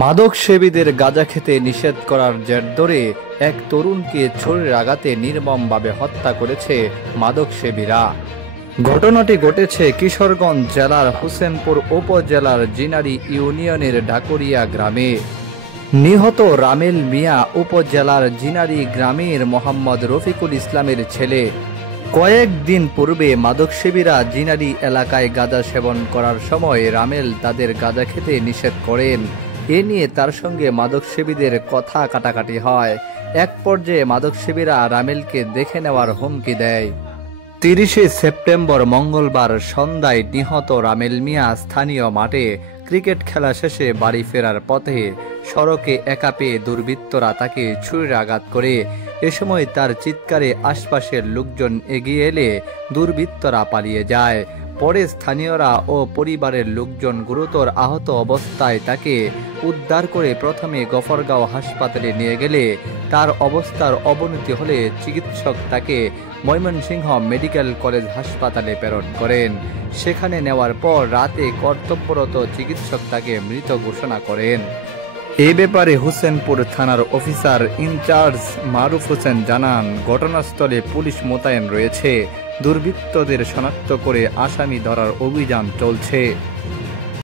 মাদক সেবীদের গাঁজা খেতে নিষেধ করার জের ধরে এক তরুণকে ছুরির আঘাতে নির্মমভাবে হত্যা করেছে মাদক সেবীরা। ঘটনাটি ঘটেছে কিশোরগঞ্জ জেলার হোসেনপুর উপজেলার জিনারি ইউনিয়নের ঢাকুরিয়া গ্রামে। নিহত রামেল মিয়া উপজেলার জিনারি গ্রামের মোহাম্মদ রফিকুল ইসলামের ছেলে। কয়েকদিন পূর্বে মাদকসেবীরা জিনারি এলাকায় গাঁজা সেবন করার সময় রামেল তাদের গাঁজা খেতে নিষেধ করেন। এ নিয়ে তার সঙ্গে মাদকসেবীদের কথা কাটাকাটি হয়। এক পর্যায়ে মাদকসেবীরা রামেলকে দেখে নেওয়ার হুমকি দেয়। 30শে সেপ্টেম্বর মঙ্গলবার সন্ধ্যায় নিহত রামেল মিয়া স্থানীয় মাঠে ক্রিকেট খেলা শেষে বাড়ি ফেরার পথে সড়কে একা পেয়ে দুর্বৃত্তরা তাকে ছুরির আঘাত করে। এ সময় তার চিৎকারে আশপাশের লোকজন এগিয়ে এলে দুর্বৃত্তরা পালিয়ে যায়। পরে স্থানীয়রা ও পরিবারের লোকজন গুরুতর আহত অবস্থায় তাকে উদ্ধার করে প্রথমে গফরগাঁও হাসপাতালে নিয়ে গেলে তার অবস্থার অবনতি হলে চিকিৎসক তাকে ময়মনসিংহ মেডিকেল কলেজ হাসপাতালে প্রেরণ করেন। সেখানে নেওয়ার পর রাতে কর্তব্যরত চিকিৎসক তাকে মৃত ঘোষণা করেন। এ ব্যাপারে হোসেনপুর থানার অফিসার ইনচার্জ মারুফ হোসেন জানান, ঘটনাস্থলে পুলিশ মোতায়েন রয়েছে। দুর্বৃত্তদের শনাক্ত করে আসামি ধরার অভিযান চলছে।